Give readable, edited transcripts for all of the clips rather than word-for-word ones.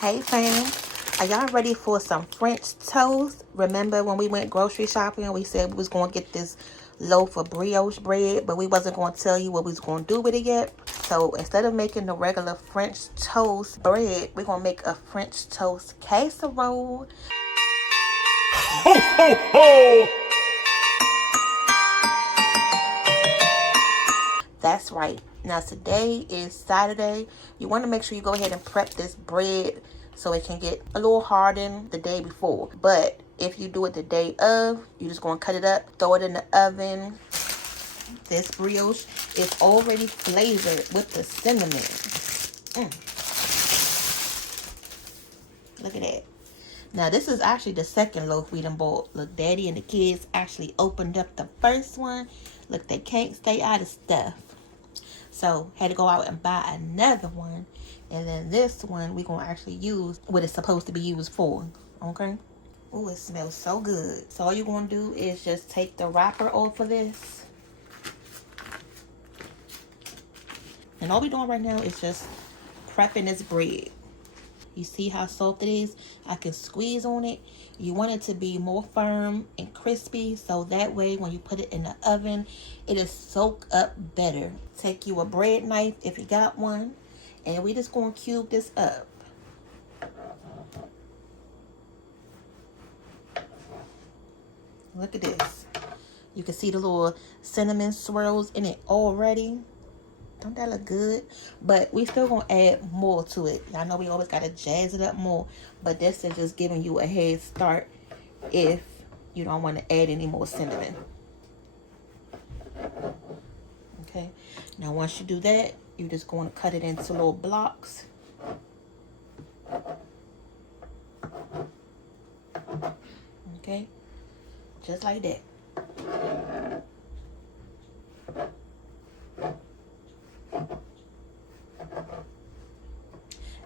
Hey fam, are y'all ready for some French toast? Remember when we went grocery shopping, we said we was going to get this loaf of brioche bread, but we wasn't going to tell you what we was going to do with it yet. So instead of making the regular French toast bread, we're going to make a French toast casserole. Ho, ho, ho! That's right. Now today is Saturday. You want to make sure you go ahead and prep this bread so it can get a little hardened the day before. But if you do it the day of, you're just going to cut it up, throw it in the oven. This brioche is already flavored with the cinnamon. Look at that. Now this is actually the second loaf we done bought. Look, Daddy and the kids actually opened up the first one. Look, they can't stay out of stuff. So had to go out and buy another one. And then this one we're going to actually use what it's supposed to be used for. Okay? Oh, it smells so good. So all you're going to do is just take the wrapper off of this. And all we're doing right now is just prepping this bread. You see how soft it is? I can squeeze on it. You want it to be more firm and crispy, so that way when you put it in the oven, it'll soak up better. Take you a bread knife if you got one, and we just gonna cube this up. Look at this. You can see the little cinnamon swirls in it already. Don't that look good? But we still gonna add more to it. Y'all know we always gotta jazz it up more, but this is just giving you a head start if you don't want to add any more cinnamon. Okay, now once you do that, you're just going to cut it into little blocks. Okay, just like that.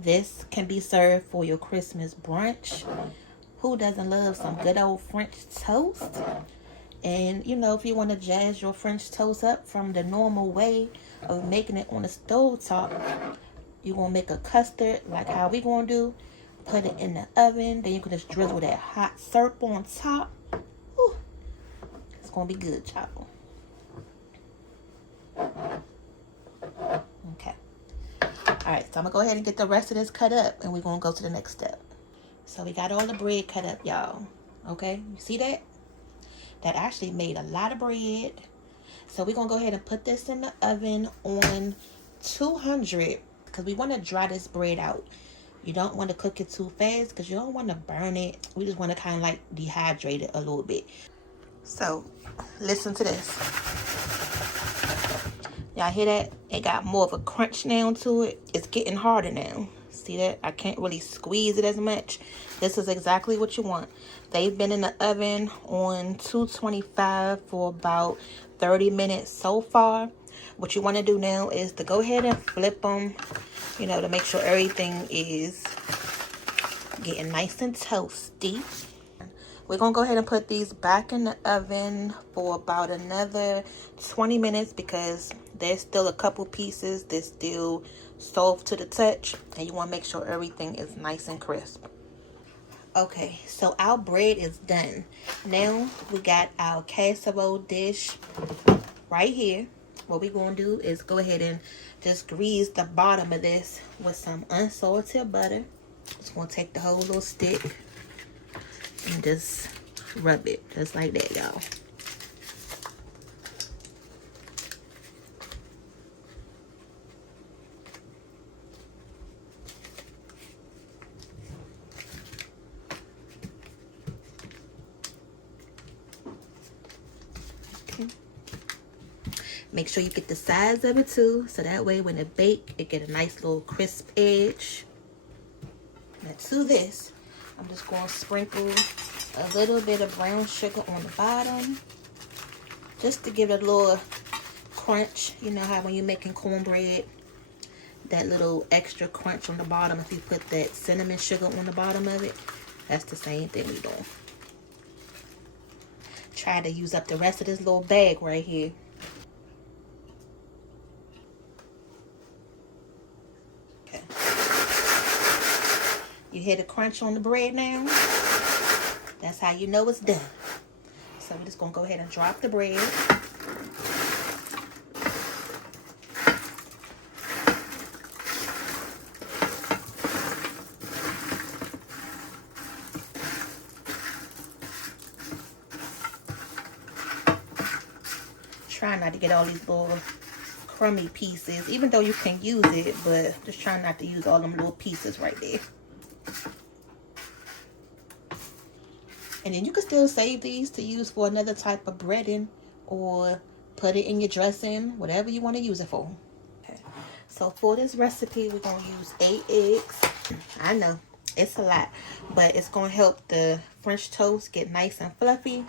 This can be served for your Christmas brunch. Who doesn't love some good old French toast? And you know, if you want to jazz your French toast up from the normal way of making it on the stove top, you're going to make a custard like how we going to do. Put it in the oven. Then you can just drizzle that hot syrup on top. Whew. It's going to be good, y'all. Okay. Alright, so I'm going to go ahead and get the rest of this cut up, and we're going to go to the next step. So we got all the bread cut up, y'all. Okay, you see that? That actually made a lot of bread. So we're going to go ahead and put this in the oven on 200 because we want to dry this bread out. You don't want to cook it too fast because you don't want to burn it. We just want to kind of like dehydrate it a little bit. So listen to this. Y'all hear that? It got more of a crunch now to it. It's getting harder now. See that? I can't really squeeze it as much. This is exactly what you want. They've been in the oven on 225 for about 30 minutes so far. What you want to do now is to go ahead and flip them, you know, to make sure everything is getting nice and toasty. We're going to go ahead and put these back in the oven for about another 20 minutes because there's still a couple pieces that's still soft to the touch. And you want to make sure everything is nice and crisp. Okay, so our bread is done. Now we got our casserole dish right here. What we're going to do is go ahead and just grease the bottom of this with some unsalted butter. Just going to take the whole little stick and just rub it just like that, y'all. Okay. Make sure you get the sides of it too, so that way when it bake, it get a nice little crisp edge. Now to this, I'm just going to sprinkle a little bit of brown sugar on the bottom just to give it a little crunch. You know how when you're making cornbread, that little extra crunch on the bottom if you put that cinnamon sugar on the bottom of it. That's the same thing we're doing. Try to use up the rest of this little bag right here. Okay. You hear the crunch on the bread now? That's how you know it's done. So we're just gonna go ahead and drop the bread. Try not to get all these little crummy pieces, even though you can use it, but just try not to use all them little pieces right there. And then you can still save these to use for another type of breading or put it in your dressing, whatever you want to use it for. Okay. So for this recipe, we're going to use 8 eggs. I know it's a lot, but it's going to help the French toast get nice and fluffy.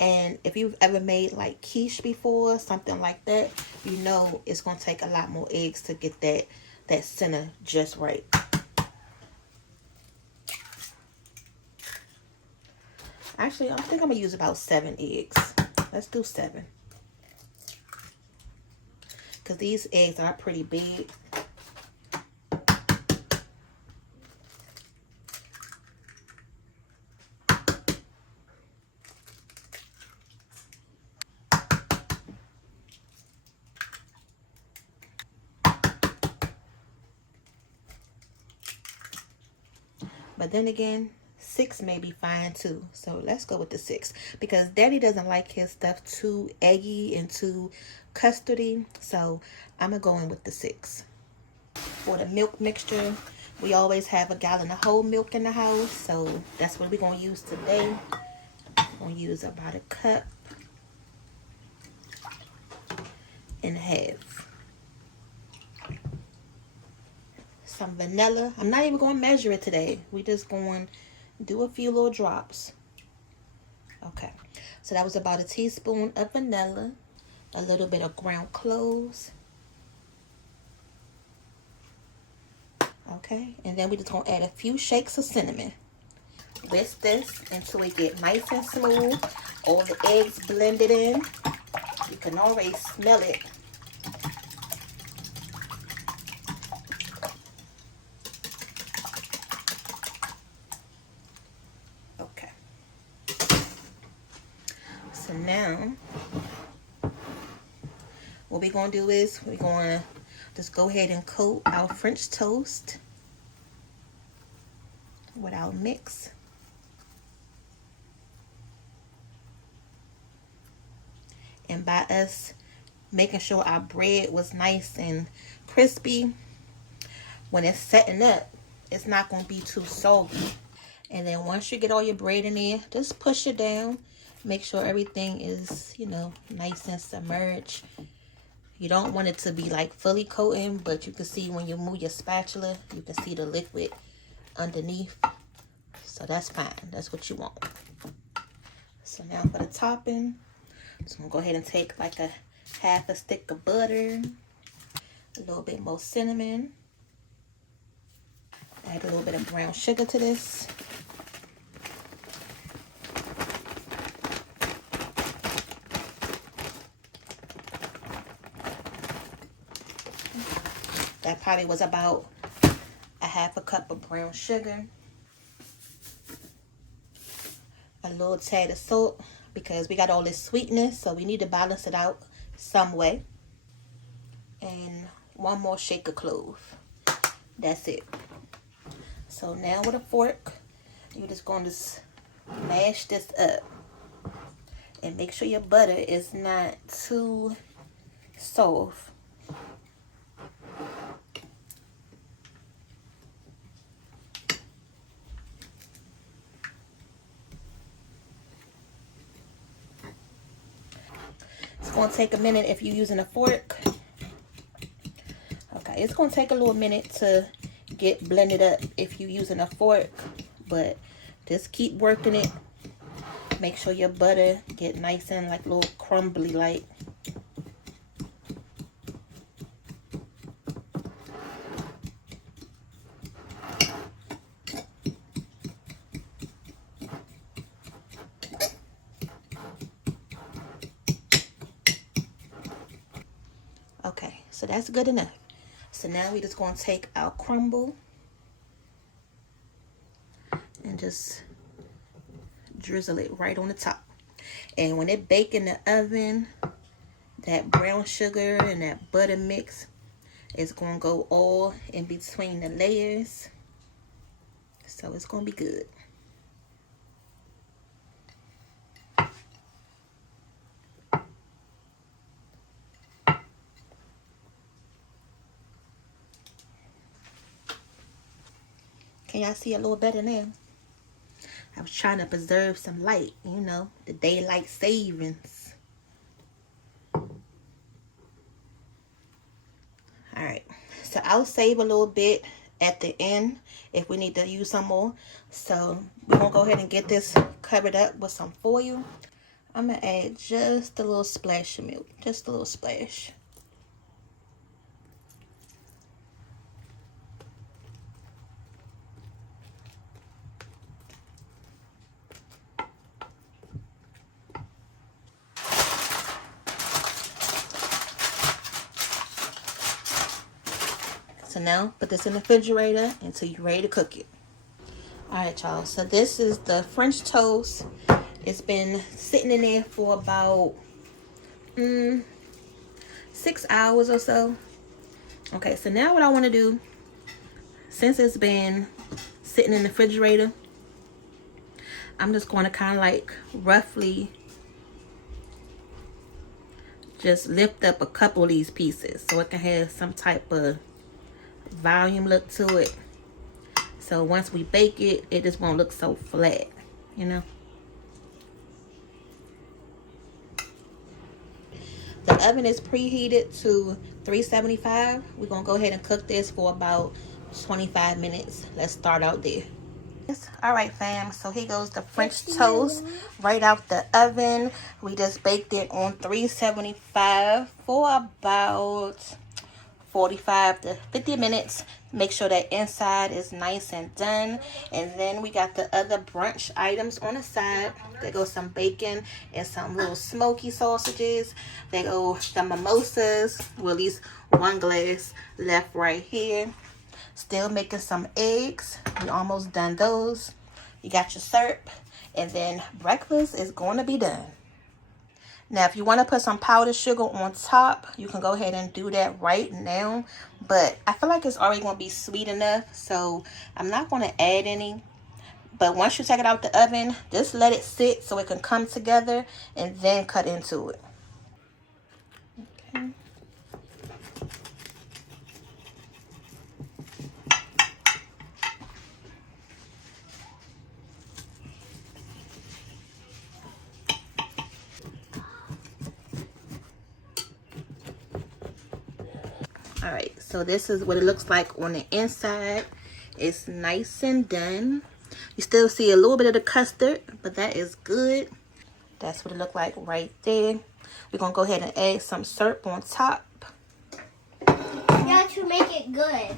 And if you've ever made like quiche before, something like that, you know it's going to take a lot more eggs to get that center just right. Actually, I think I'm going to use about 7 eggs. Let's do 7. Because these eggs are pretty big. But then again, 6 may be fine too. So let's go with the 6. Because Daddy doesn't like his stuff too eggy and too custardy. So I'm going to go in with the 6. For the milk mixture, we always have a gallon of whole milk in the house. So that's what we're going to use today. I'm going to use about 1.5 cups. Some vanilla. I'm not even going to measure it today. We just going to do a few little drops. Okay. So that was about 1 teaspoon of vanilla. A little bit of ground cloves. Okay. And then we just going to add a few shakes of cinnamon. Whisk this until it get nice and smooth. All the eggs blended in. You can already smell it. So now, what we're going to do is we're going to just go ahead and coat our French toast with our mix. And by us making sure our bread was nice and crispy, when it's setting up, it's not going to be too soggy. And then once you get all your bread in there, just push it down. Make sure everything is, you know, nice and submerged. You don't want it to be like fully coating, but you can see when you move your spatula, you can see the liquid underneath. So that's fine. That's what you want. So now for the topping, so I'm going to go ahead and take like a 1/2 stick of butter, a little bit more cinnamon, add a little bit of brown sugar to this. That probably was about 1/2 cup of brown sugar. A little tad of salt because we got all this sweetness, so we need to balance it out some way. And 1 more shake of clove. That's it. So now with a fork, you're just going to mash this up. And make sure your butter is not too soft. It's going to take a minute if you're using a fork. Okay, it's going to take a little minute to get blended up if you're using a fork, but just keep working it. Make sure your butter get nice and like a little crumbly like. Okay, so that's good enough. So now we're just going to take our crumble just drizzle it right on the top. And when it bake in the oven, that brown sugar and that butter mix is going to go all in between the layers. So it's going to be good. Can y'all see a little better now? I was trying to preserve some light, you know, the daylight savings. Alright, so I'll save a little bit at the end if we need to use some more. So we're going to go ahead and get this covered up with some foil. I'm going to add just a little splash of milk, just a little splash. So now put this in the refrigerator until you're ready to cook it. Alright, y'all. So this is the French toast. It's been sitting in there for about 6 hours or so. Okay, so now what I want to do, since it's been sitting in the refrigerator, I'm just going to kind of like roughly just lift up a couple of these pieces so it can have some type of volume look to it. So once we bake it, it just won't look so flat, you know. The oven is preheated to 375. We're gonna go ahead and cook this for about 25 minutes. Let's start out there. All right, fam, so here goes the French toast right out the oven. We just baked it on 375 for about 45 to 50 minutes. Make sure that inside is nice and done. And then we got the other brunch items on the side. There goes some bacon and some little smoky sausages. There go the mimosas with at least one glass left right here. Still making some eggs. We almost done those. You got your syrup. And then breakfast is going to be done. Now, if you want to put some powdered sugar on top, you can go ahead and do that right now. But I feel like it's already going to be sweet enough, so I'm not going to add any. But once you take it out the oven, just let it sit so it can come together and then cut into it. Okay. All right, so this is what it looks like on the inside. It's nice and done. You still see a little bit of the custard, but that is good. That's what it looked like right there. We're gonna go ahead and add some syrup on top. Yeah, to make it good.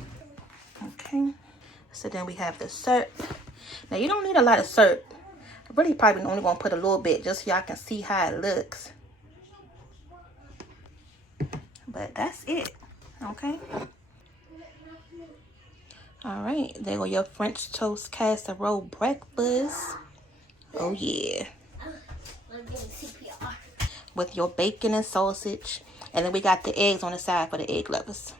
Okay, so then we have the syrup. Now you don't need a lot of syrup. I really probably only gonna put a little bit just so y'all can see how it looks. But that's it. Okay. All right, there go your French toast casserole breakfast. Oh yeah. With your bacon and sausage. And then we got the eggs on the side for the egg lovers.